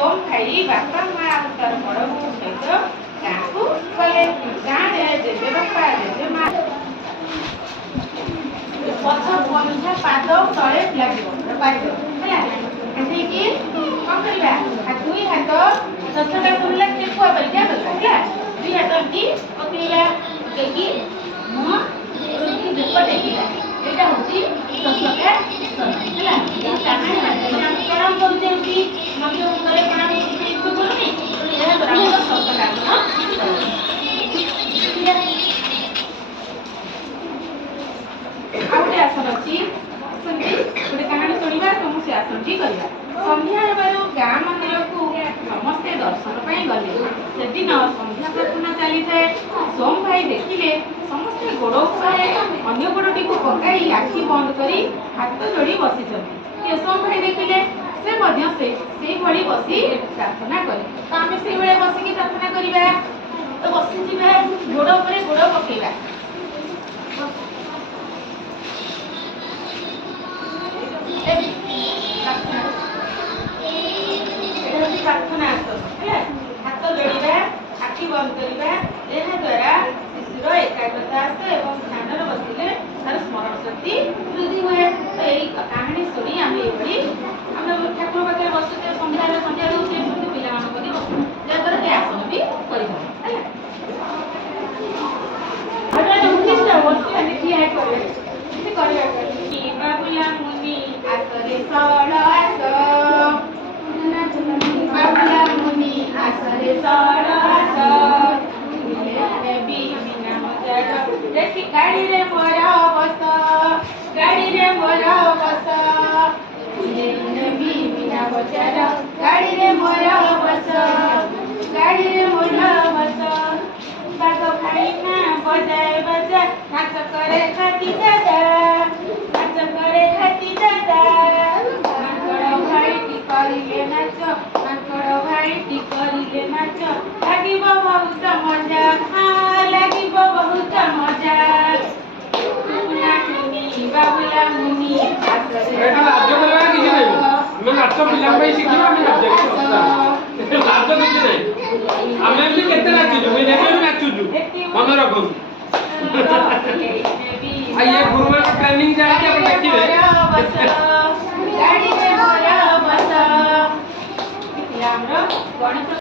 सोम भाई बापा माँ तार बड़ बो सहित गाँ को गले। गाँव जेजे बापा जेजे माँ पछ बंधा पाद तले लगे पाद है आसिकी कौन करवा दुई हाथ दसटा खोलला टेकुआ परिका करवा है दुई हाथ एमती पकड़ा पकईकी मुह बेक टेकिला एटा होची दसटा है प्रणाम करते मंदिर उपरे प्रणाम करूनी यह द्वारा दसटा आउटे आसन अच्छी गोटे कहानी शुणा तुम से आसनटी करवा संध्या हेबार गाँ मंदिर को समस्ते दर्शन पाई गले से दिन संध्या प्रार्थना चली थाए। सोम भाई देखिले समस्ते गोड़ उपरे अन्य गोड़टी को पकाई आखि बंद करी हाथ जोड़ी बसी सोम भाई देखिले से भली बसी प्रार्थना करे तो आम से बसिकी प्रार्थना करवा तो बसी गोड़ उपरे गोड़ पकेबा प्रार्थना हाथ जोड़ा आखि बंद करवा यह द्वारा शिशुर एकाग्रता आसे और ध्यान बसिले तार स्मरण शक्ति वृद्धि हुए। तो यही कहानी शुणी आम ये ठाकुर पाखे बसुचे संध्या संध्या दूचे पिला बस जहाँद्वारा कि आसन भी बाबुला मुनि आसरे सड़ आस बाबुला मुनि आसरे सड़ आस देखी गाड़ी रे मोर बस गाड़ी रे मोर बस बिना बजार गाड़ी रे मोर बस गाड़ी रे मोर बस बाग भाई ना बजाए बजा नाच करे खाती दादा नाच करे खाती दादा मांकड़ भाई टी करिले नाच मांकड़ भाई टी करिले नाच लागिब बहुत मजा हाँ लागिब बहुत मजा टुकुना टुनी बाबुला मुनि आसरे मैं नाच पिला पे शिखिबा मैं नाच किछि नै आमे भी केते नाचु मैं नेबे भी नाचु मन रखो आ ये गुरुवार का ट्रेनिंग जाए कि अपन देखिबे गाड़ी रे मोरा बस हमरा गणेश